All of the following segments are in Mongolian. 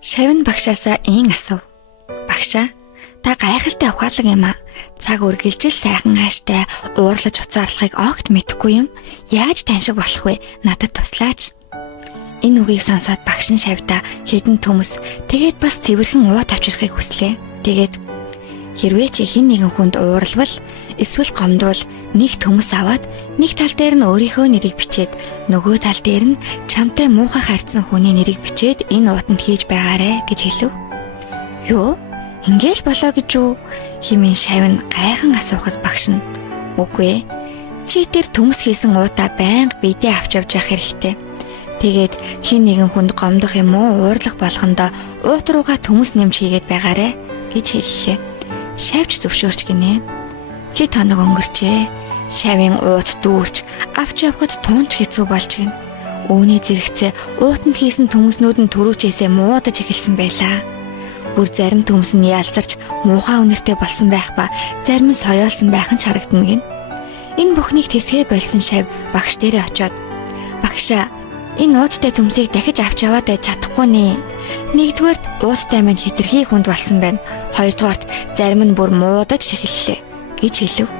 Шавин багшаасаа ийн асуув. Багшаа, та гайхалтай ухаалаг юм аа. Цаг үргэлжил сайхан ааштай уурлаж уцаарлахыг огт мэдэхгүй юм. Яаж тань шиг болох вэ? Надад туслаач. Энэ үгийг сонсоод багш нь Шавьдаа хэдэн төмөс тэгээд бас цэвэрхэн уу тавчрахыг хүслээ. Тэгээд хэрвээ чи хэн нэгэн хүнд ууралвал эсвэл гомдвол нэг төмөс аваад нэг тал дээр нь өөрийнхөө нэрийг бичээд нөгөө тал дээр нь чамтай муухай харьцсан хүний нэрийг бичээд энэ уутанд хийж байгаарэ гэж хэлв. Юу? Ингээл болоо гэж үү? Хэмээн Шавин гайхан асуухад багш нь үгүй ээ. Чи тэр төмөс хийсэн уудаа байнга бидээ авч явж явах хэрэгтэй. Тэгээд хэн нэгэн хүнд гомдох юм уу уурлах болгондоо уут руугаа төмөс нэмж хийгээд байгаарэ гэж хэллээ. Шавж зөвшөөрч гинэ. Хэд хоног өнгөрчээ. Шавийн уут дүүрч авч явхад туунч хэцүү болж гин. Үүний зэрэгцээ уутанд хийсэн төмөснүүд нь төрүүчээсээ муудаж эхэлсэн байлаа. Бүр зарим төмс нь ялзарч муухай үнэртэй болсон байх ба зарим нь соёолсон байх нь харагдана гин. Энэ бүхнийг тэсгээ болсон Шав багш дээрээ очиод багшаа энэ ууттай төмсийг дахиж авч яваад чадахгүй нэ. Нэгдүгээрт ууттай минь хитрхи хүнд болсон байна. Хоёрдугаарт зарим нь бүр муудаж эхэллээ гэж хэлв.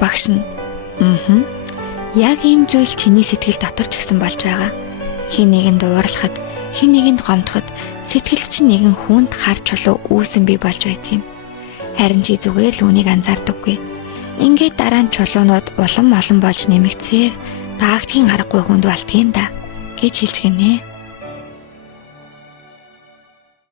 Багш нь яг ийм зүйл чиний сэтгэл дотор ч гэсэн болж байгаа. Хин нэгэнд уурлахад, хин нэгэнд гомдоход сэтгэл чинь нэгэн хүнд хар чулуу үүсэн бий болж байдгийм. Харин чи зүгээр л үнийг анзаардаггүй. Ингээд дараа нь чулуунууд улам олон болж нэмэгдсээр даагдхийн аргагүй хүнд болдгийм да гэж хэлж гинэ.